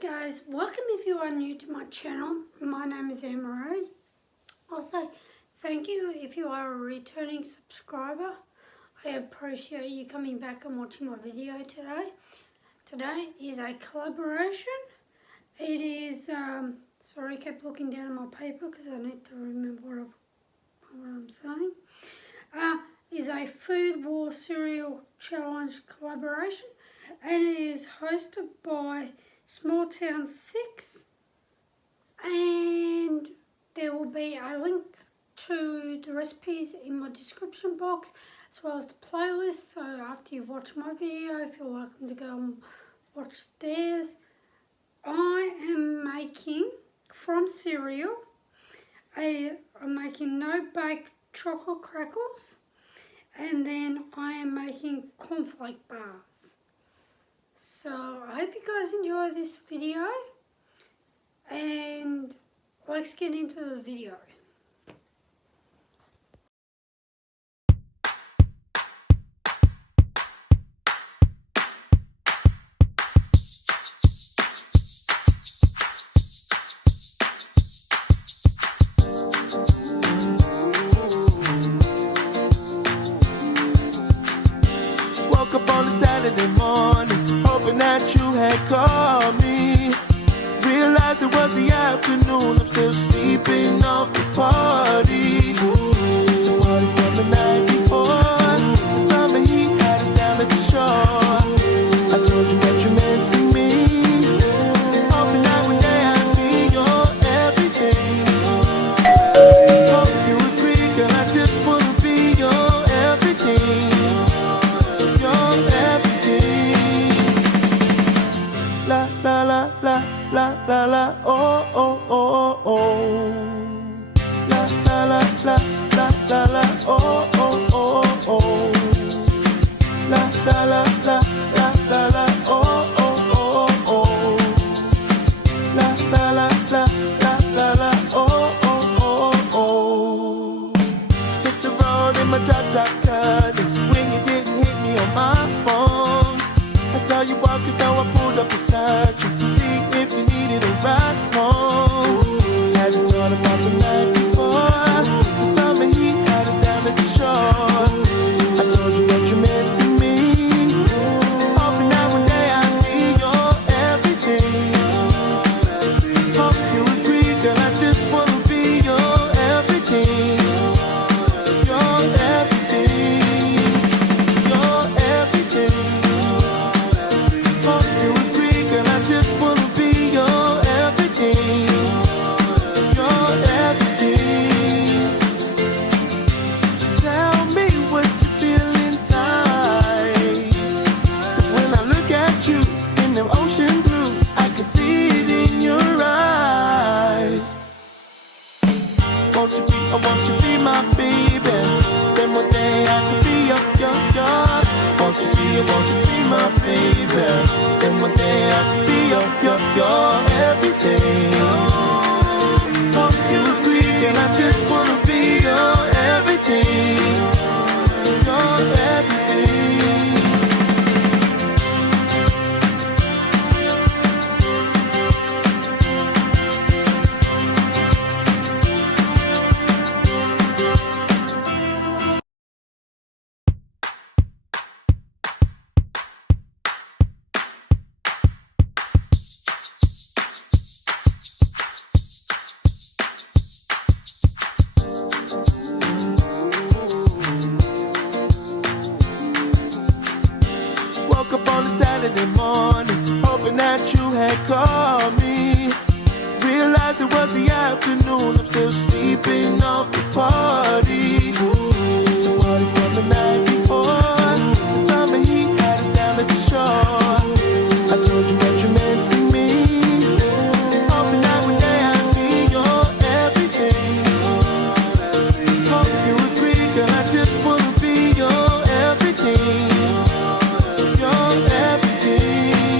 guys, welcome if you are new to my channel. My name is Anne-Marie. Also, thank you if you are a returning subscriber. I appreciate you coming back and watching my video today. Today is a collaboration. It is, sorry I kept looking down at my paper because I need to remember what I'm saying. Is a Food War Cereal Challenge collaboration, and it is hosted by Small Town 6, and there will be a link to the recipes in my description box as well as the playlist. So after you've watched my video, if you're welcome to go and watch theirs. I am making from cereal, I'm making no bake chocolate crackles, and then I am making cornflake bars. So I hope you guys enjoy this video, and let's get into the video. Woke up on a Saturday morning, hoping that you had called me. Realized it was the afternoon, I'm still sleeping off the party. The party from the night before, the summer heat had us down at the shore. I told you that you meant to me, hoping that one day I'd be your everything. Hope you agree, girl, I just wanna be your everything. La la la la la la la oh oh oh oh. La la la la la la la oh oh oh oh. La la la la la la la oh oh oh oh. La la la la la la la oh oh oh oh. Hit the road in my drop cutters when you didn't hit me on my phone. I saw you walking, so I pulled up beside you to see if you needed a ride home. Hadn't thought about the night before. The summer heat had us down at the shore. I told you what you meant to me, hoping that one day I'd be your everything. Hope you agree, girl, I just wanna be your everything. Your everything. Your everything. Hope you agree, girl, I just wanna be your everything. Your everything. Tell me what you feel inside. 'Cause when I look at you in them ocean blue, I can see it in your eyes. I want you be my baby. Then one day I could be your. Won't you be my baby? Then one day I could be your everything. Hope you agree, girl, I just wanna be your everything. Your everything. Woke up on a Saturday morning, hoping that you had called me. Realized it was the afternoon, I'm still sleeping off the party. The party from the night before, the summer heat had us down at the shore. I told you what you meant to me, hoping that one day I'd be your everything. Hope you agree, girl, I just wanna be your everything. Your everything.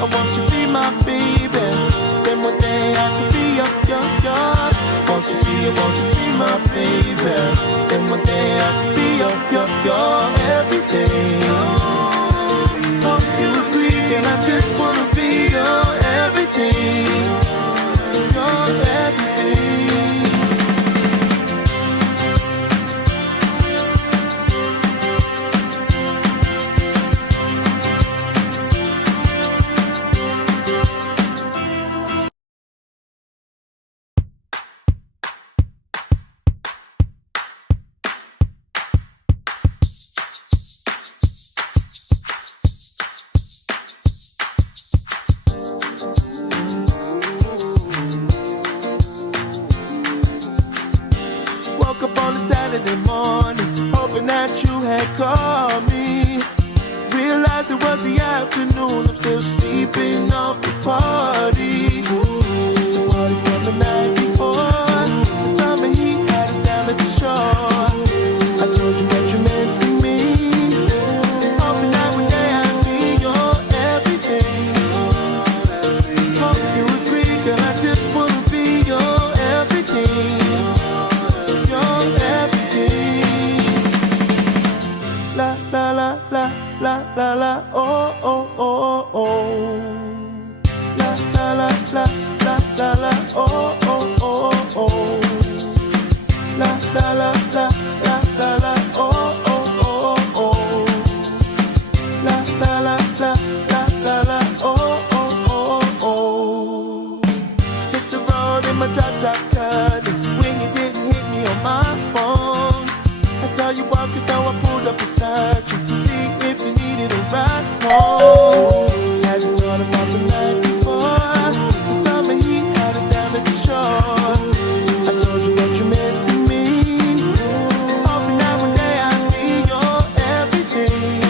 I want you to be my baby. Then one day I could be your. Won't you be my baby? Then one day I could be your everything. Hope you agree, and I just wanna be your everything. Your everything. Woke up on a Saturday morning, hoping that you had called me. Realized it was the afternoon, I'm still sleeping off the party. The party from the night before, the summer heat had us down at the shore. I told you what you meant to me, hoping that one day I'd be your everything. Hope you agree, girl, I just wanna be your everything. La la la la la la la oh oh oh oh. La la la la la la la oh oh oh oh. La la la la la la la oh oh oh oh. La la la la la la la oh oh oh oh. Hit the road in my drop cutters when you didn't hit me on my phone. I saw you walking, so I pulled up beside you to see if you needed a ride home. Hadn't thought about the night before. The summer heat had us down at the shore. I told you what you meant to me, hoping that one day I'd be your everything.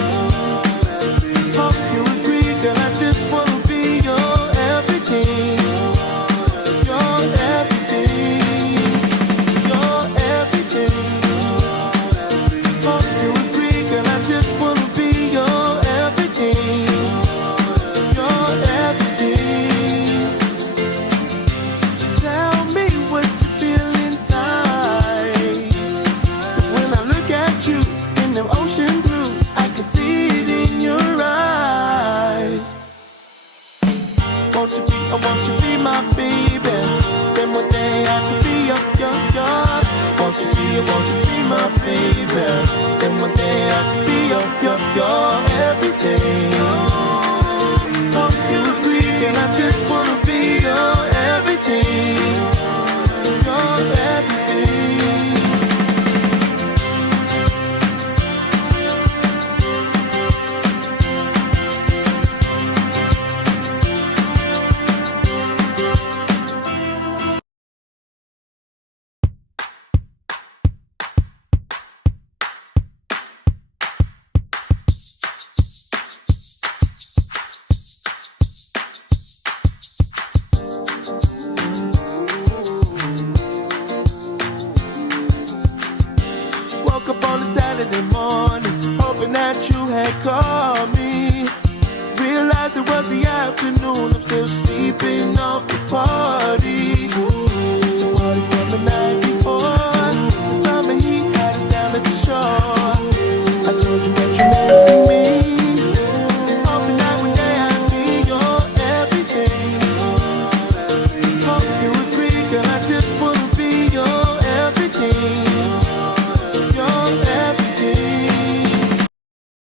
Hope you agree, girl, I just wanna be your everything. Your everything. Your everything. Hope you agree, girl, I just wanna be your everything. Your everything. Tell me what you feel inside. 'Cause when I look at you in them ocean blue, I can see it in your eyes. I want you to be my baby. Then one day I could be your. Won't you be my baby? Then one day I could be your everything. Hope you agree, and I just wanna be your everything. Your everything. Woke up on a Saturday morning, hoping that you had called me. Realized it was the afternoon, I'm still sleeping off the party.